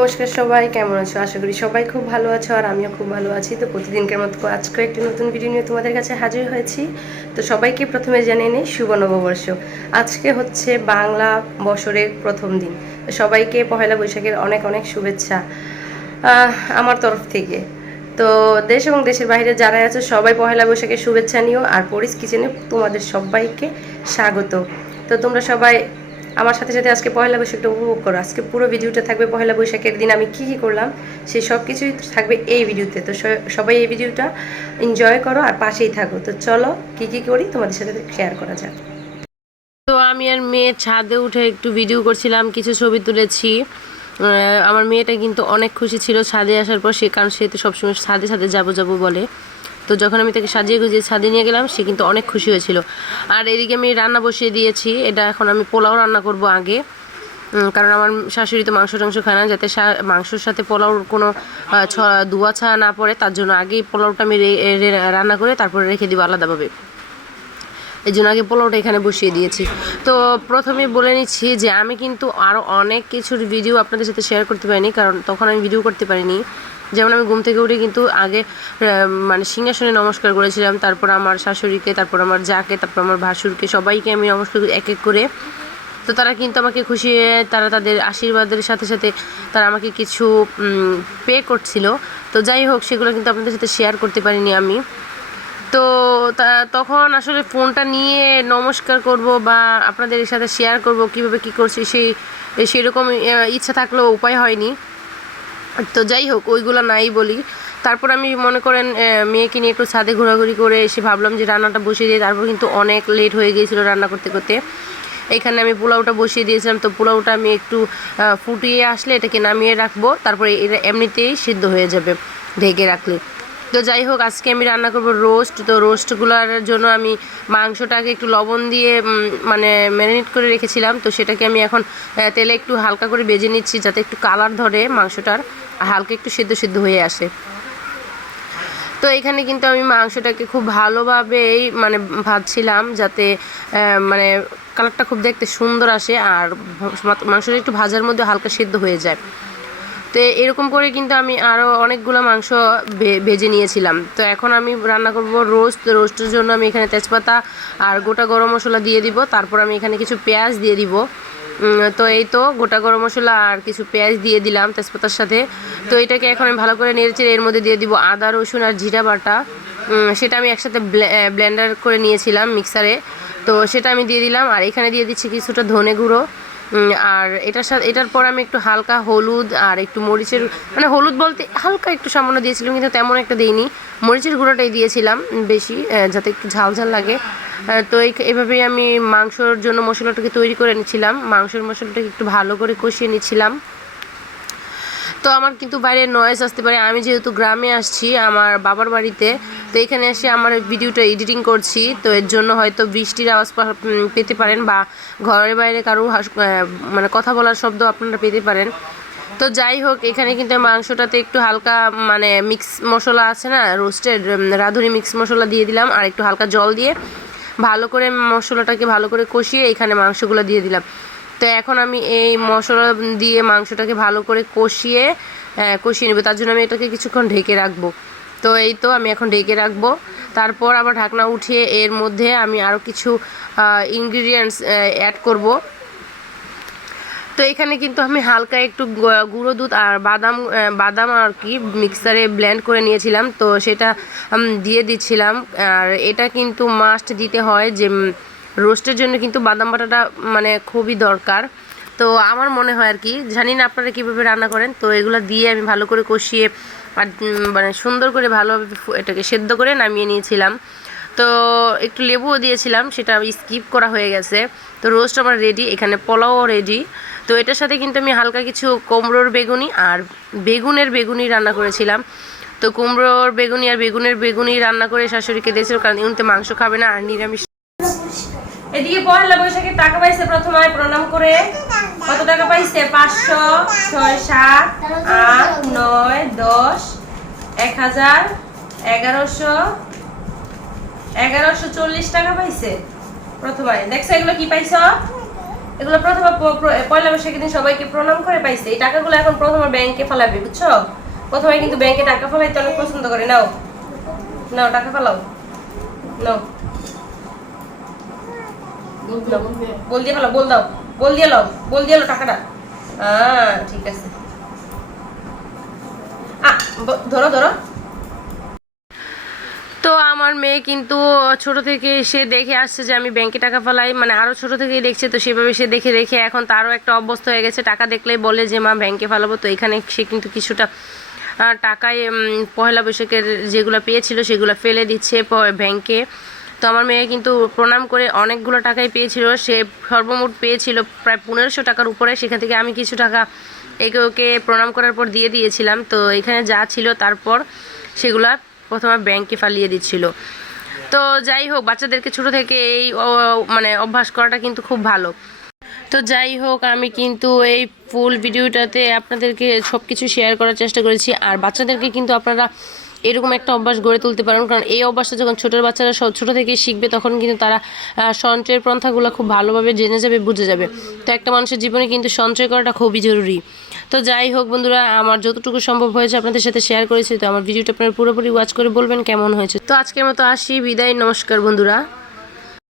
নমস্কার সবাই, কেমন আছো? আশা করি সবাই খুব ভালো আছো আর আমিও খুব ভালো আছি। তো প্রতিদিনকার মতো আজকে একটি নতুন ভিডিও নিয়ে তোমাদের কাছে হাজির হয়েছি। তো সবাইকে প্রথমে জানিয়ে নিই শুভ নববর্ষ। আজকে হচ্ছে বাংলা বছরের প্রথম দিন। তো সবাইকে পহেলা বৈশাখের অনেক অনেক শুভেচ্ছা আমার তরফ থেকে। তো দেশ এবং দেশের বাইরে যারা আছে সবাই পহেলা বৈশাখের শুভেচ্ছা নিও। আর পরিস কিচেনে তোমাদের সবাইকে স্বাগত। তো তোমরা সবাই আমার সাথে সাথে আজকে পয়লা বৈশাখটা উপভোগ করো। আজকে পুরো ভিডিওটা থাকবে পয়লা বৈশাখের দিন আমি কী কী করলাম সেই সব কিছুই থাকবে এই ভিডিওতে। তো সবাই এই ভিডিওটা এনজয় করো আর পাশেই থাকো। তো চলো কী কী করি তোমাদের সাথে শেয়ার করা যাক। তো আমি আর মেয়ে ছাদে উঠে একটু ভিডিও করছিলাম, কিছু ছবি তুলেছি। আমার মেয়েটা কিন্তু অনেক খুশি ছিল ছাদে আসার পর, কারণ সে তো সবসময় ছাদে ছাদে যাবো যাবো বলে। তো যখন আমি তাকে সাজিয়ে গুজিয়ে ছাদে নিয়ে গেলাম সে কিন্তু অনেক খুশি হয়েছিল। আর এদিকে আমি রান্না বসিয়ে দিয়েছি। এটা এখন আমি পোলাও রান্না করব আগে, কারণ আমার শাশুড়ি তো মাংস টাংস খায় না, যাতে মাংসর সাথে পোলাওর কোনো ধোয়া ছাড়া না পড়ে, তার জন্য আগেই পোলাওটা আমি রান্না করে তারপরে রেখে দিব আলাদাভাবে। এই জন্য আগে পোলাওটা এখানে বসিয়ে দিয়েছি। তো প্রথমে বলে নিচ্ছি যে আমি কিন্তু আরও অনেক কিছুর ভিডিও আপনাদের সাথে শেয়ার করতে পারিনি, কারণ তখন আমি ভিডিও করতে পারিনি। যেমন আমি ঘুম থেকে উঠে কিন্তু আগে মানে সিংহাসনে নমস্কার করেছিলাম, তারপর আমার শাশুড়িকে, তারপর আমার যাকে, তারপর আমার ভাসুরকে, সবাইকে আমি নমস্কার করি এক এক করে। তো তারা কিন্তু আমাকে খুশি, তারা তাদের আশীর্বাদের সাথে সাথে তারা আমাকে কিছু পে করছিল। তো যাই হোক, সেগুলো কিন্তু আপনাদের সাথে শেয়ার করতে পারিনি আমি। তো তখন আসলে ফোনটা নিয়ে নমস্কার করব বা আপনাদের সাথে শেয়ার করব কীভাবে কী করছি সেরকম ইচ্ছা থাকলেও উপায় হয়নি। তো যাই হোক, ওইগুলো নাই বলি। তারপর আমি মনে করেন মেয়েকে নিয়ে একটু ছাদে ঘোরাঘুরি করে এসে ভাবলাম যে রান্নাটা বসিয়ে দিয়ে, তারপর কিন্তু অনেক লেট হয়ে গিয়েছিলো রান্না করতে করতে। এখানে আমি পোলাওটা বসিয়ে দিয়েছিলাম। তো পোলাওটা আমি একটু ফুটিয়ে আসলে এটাকে নামিয়ে রাখবো, তারপরে এটা এমনিতেই সিদ্ধ হয়ে যাবে ঢেকে রাখলে। তো যাই হোক, আজকে আমি রান্না করব রোস্ট। তো রোস্টগুলোর জন্য আমি মাংসটাকে একটু লবণ দিয়ে মানে ম্যারিনেট করে রেখেছিলাম। তো সেটাকে আমি এখন তেলে একটু হালকা করে ভেজে নিচ্ছি, যাতে একটু কালার ধরে মাংসটার আর হালকা একটু সিদ্ধ সিদ্ধ হয়ে আসে। তো এখানে কিন্তু আমি মাংসটাকে খুব ভালোভাবেই মানে ভাজছিলাম, যাতে মানে কালারটা খুব দেখতে সুন্দর আসে আর মাংসটা একটু ভাজার মধ্যে হালকা সিদ্ধ হয়ে যায়। তো এরকম করে কিন্তু আমি আরও অনেকগুলো মাংস ভেজে নিয়েছিলাম। তো এখন আমি রান্না করব রোস্ট। রোস্টের জন্য আমি এখানে তেজপাতা আর গোটা গরম মশলা দিয়ে দিব। তারপর আমি এখানে কিছু পেঁয়াজ দিয়ে দিব। তো এই তো গোটা গরম মশলা আর কিছু পেঁয়াজ দিয়ে দিলাম তেজপাতার সাথে। তো এটাকে এখন আমি ভালো করে নেড়েচেড়ে এর মধ্যে দিয়ে দিব আদা রসুন আর জিরা বাটা। সেটা আমি একসাথে ব্লেন্ডার করে নিয়েছিলাম মিক্সারে। তো সেটা আমি দিয়ে দিলাম, আর এখানে দিয়ে দিচ্ছি কিছুটা ধনে গুঁড়ো। আর এটার পর আমি একটু হালকা হলুদ আর একটু মরিচের, মানে হলুদ বলতে হালকা একটু সামান্য দিয়েছিলাম, কিন্তু তেমন একটা দিইনি। মরিচের গুঁড়োটাই দিয়েছিলাম বেশি, যাতে একটু ঝাল ঝাল লাগে। তো এইভাবেই আমি মাংসর জন্য মশলাটাকে তৈরি করে নিচ্ছিলাম। মাংসের মশলাটাকে একটু ভালো করে কষিয়ে নিচ্ছিলাম। তো আমার কিন্তু বাইরে নয়েজ আসতে পারে, আমি যেহেতু গ্রামে আসছি আমার বাবার বাড়িতে, তো এখানে এসে আমার ভিডিওটা এডিটিং করছি, তো এর জন্য হয়তো বৃষ্টির আওয়াজ পেতে পারেন বা ঘরের বাইরে কারো মানে কথা বলার শব্দ আপনারা পেতে পারেন। তো যাই হোক, এখানে কিন্তু মাংসটাতে একটু হালকা মানে মিক্স মশলা আছে না রোস্টেড, রাঁধুনি মিক্স মশলা দিয়ে দিলাম, আর একটু হালকা জল দিয়ে ভালো করে মশলাটাকে ভালো করে কষিয়ে এখানে মাংসগুলো দিয়ে দিলাম। তো এখন আমি এই মশলা দিয়ে মাংসটাকে ভালো করে কষিয়ে নেব। তার জন্য আমি এটাকে কিছুক্ষণ ঢেকে রাখবো। তো এই তো আমি এখন ঢেকে রাখবো। তারপর আবার ঢাকনা উঠিয়ে এর মধ্যে আমি আরও কিছু ইনগ্রিডিয়েন্টস অ্যাড করব। তো এখানে কিন্তু আমি হালকা একটু গুঁড়ো দুধ আর বাদাম আর কি মিক্সারে ব্লেন্ড করে নিয়েছিলাম, তো সেটা দিয়ে দিচ্ছিলাম। আর এটা কিন্তু মাস্ট দিতে হয়, যে রোস্টের জন্য কিন্তু বাদাম বাটাটা মানে খুবই দরকার। তো আমার মনে হয় আর কি, জানি না আপনারা কীভাবে রান্না করেন। তো এগুলো দিয়ে আমি ভালো করে কষিয়ে আর মানে সুন্দর করে ভালোভাবে এটাকে সেদ্ধ করে নামিয়ে নিয়েছিলাম। তো একটু লেবুও দিয়েছিলাম, সেটা স্কিপ করা হয়ে গেছে। তো রোস্ট আমার রেডি, এখানে পোলাও রেডি। তো এটার সাথে কিন্তু আমি হালকা কিছু কুমড়োর বেগুনি আর বেগুনি রান্না করেছিলাম। তো কুমড়োর বেগুনি আর বেগুনি রান্না করে শাশুড়িকে দিয়েছিল, কারণ উনিতে মাংস খাবে না আর নিরামিষ। এদিকে পয়লা বৈশাখে টাকা পাইছে প্রথমে প্রণাম করে। কত টাকা পাইছে? 500, 6, 7, 8, 9, 10, 1000, 1140 টাকা পাইছে প্রথমে। দেখছো এগুলো কি পাইছ? এগুলো প্রথমে পয়লা বৈশাখের দিন সবাইকে প্রণাম করে পাইছে। এই টাকাগুলো এখন প্রথমে ব্যাংকে ফেলাবে, বুঝছো? প্রথমে কিন্তু ব্যাংকে টাকা ফেলাইতে অনেক পছন্দ করে। নাও নাও টাকা ফেলাও, নাও বল দিয়ে ফেলাও, বল দাও, বল দিয়ে লাও, বল দিয়ে লাও টাকাটা। ঠিক আছে, ধরো ধরো। তো আমার মেয়ে কিন্তু ছোট থেকে সে দেখে আসছে যে আমি ব্যাংকে টাকা ফেলাই, মানে আরও ছোট থেকেই দেখছে, তো সেভাবে সে দেখে দেখে এখন তারও একটা অভ্যস্ত হয়ে গেছে। টাকা দেখলেই বলে যে মা ব্যাংকে ফেলাবো। তো এখানে সে কিন্তু কিছুটা টাকায় পয়লা বৈশাখের যেগুলো পেয়েছিল সেগুলো ফেলে দিচ্ছে ব্যাংকে। তো আমার মেয়ে কিন্তু প্রণাম করে অনেকগুলো টাকাই পেয়েছিল, সে সর্বমোট পেয়েছিল প্রায় 1500 টাকার উপরে। সেখান থেকে আমি কিছু টাকা ওকে প্রণাম করার পর দিয়ে দিয়েছিলাম। তো এখানে যা ছিল তারপর সেগুলা প্রথমে ব্যাংকে ফালিয়ে দিচ্ছিল। তো যাই হোক, বাচ্চাদেরকে ছোট থেকে এই মানে অভ্যাস করাটা কিন্তু খুব ভালো। তো যাই হোক, আমি কিন্তু এই ফুল ভিডিওটাতে আপনাদেরকে সব কিছু শেয়ার করার চেষ্টা করেছি। আর বাচ্চাদেরকে কিন্তু আপনারা এরকম একটা অভ্যাস গড়ে তুলতে পারেন, কারণ এই অভ্যাসটা যখন ছোটোর বাচ্চারা ছোটো থেকেই শিখবে তখন কিন্তু তারা সঞ্চয়ের পন্থাগুলো খুব ভালোভাবে জেনে যাবে, বুঝে যাবে। তো একটা মানুষের জীবনে কিন্তু সঞ্চয় করাটা খুবই জরুরি। তো যাই হোক বন্ধুরা, আমার যতটুকু সম্ভব হয়েছে আপনাদের সাথে শেয়ার করেছি। তো আমার ভিডিওটা আপনারা পুরোপুরি ওয়াচ করে বলবেন কেমন হয়েছে। তো আজকের মতো আসি, বিদায়, নমস্কার বন্ধুরা।